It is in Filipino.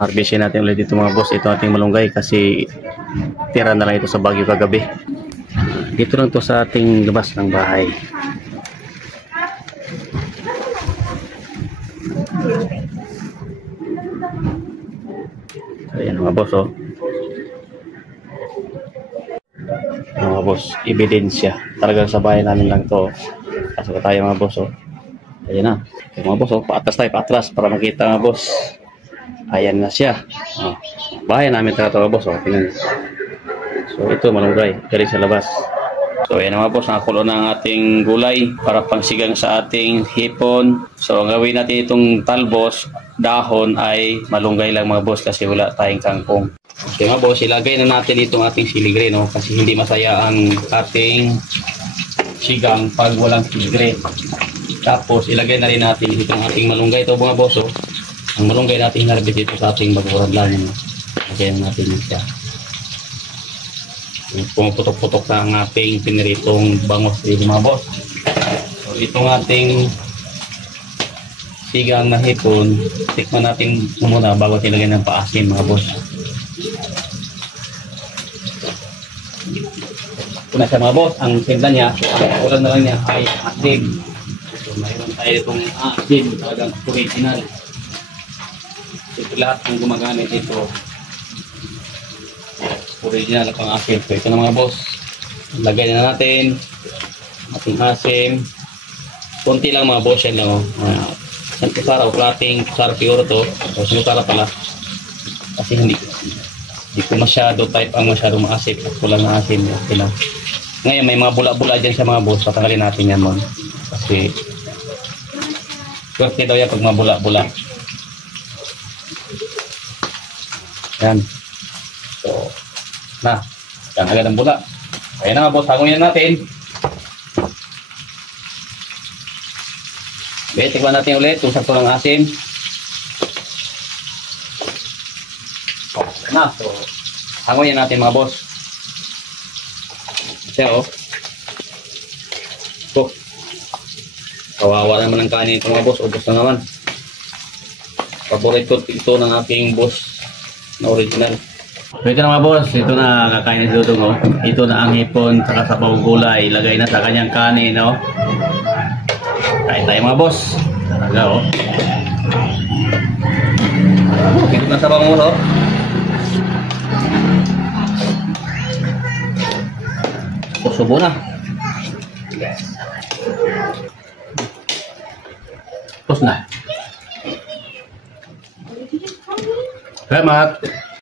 Harvestin natin ulit dito mga boss. Ito ating malunggay kasi tira na lang ito sa Baguio kagabi. Dito lang to sa ating labas ng bahay. Ayan mga boss, oh. Mga boss, ebidensya. Talagang sa bahay namin lang to. Pasok tayo mga boss, oh. Ayan na. Okay, mga boss, oh. Paatras tayo, paatras para makita mga boss. Ayan na siya. Oh. Bahay namin talaga mga boss, oh. Tingnan. So ito malunggay dari sa labas. So ayan mga boss, nakakulo na ang ating gulay para pangsigang sa ating hipon. So ang gawin natin itong talbos, dahon ay malunggay lang mga boss kasi wala tayong kangkong. Okay mga boss, ilagay na natin itong ating siligre, no? Kasi hindi masaya ang ating sigang pag walang siligre. Tapos ilagay na rin natin itong ating malunggay. Ito mga boss, oh. Ang malunggay natin hinarbit dito sa ating baguran lang, no? Lagay natin yun siya. Pumuputok-putok na ang ating piniritong bangos dito mga boss. So itong ating sigang na hipon, tikman natin muna bago tilagay ng paasim mga boss. Una siya mga boss, ang timpla niya, ang ulan na lang niya ay asim. So mayroon tayo itong asim, talagang original. Ito lahat ng gumagamit ito original na pang asim. So ito na mga boss, lagay na natin ating asim. Kunti lang mga boss, yan lang, oh. Isang kusara o plating kusara pure to, o sinusara pala kasi hindi ko masyado type ang masyadong maasim at kulang na asim. Okay lang. Ngayon may mga bula-bula dyan sa mga boss, patanggalin natin yan mo kasi swerte daw yan pag mga bula-bula. Yan. So na, yan agad ang bula. Ayan na mga boss, hanguin natin. Okay, tikman natin ulit kung sakto ng asim. Okay na, so hanguin natin mga boss. Kasi oh, so kawawa naman ang kanin ito mga boss, ubos na naman. Paborito ito ng aking boss na original. So ito na mga boss, ito na kakain ito, oh. Ito na ang hipon saka sabaw gulay, ilagay na sa kanyang kanin, no? Kain tayo mga boss. Talaga, oh. Ito na sabaw mo, oh. Subo na. Tapos na. Salamat.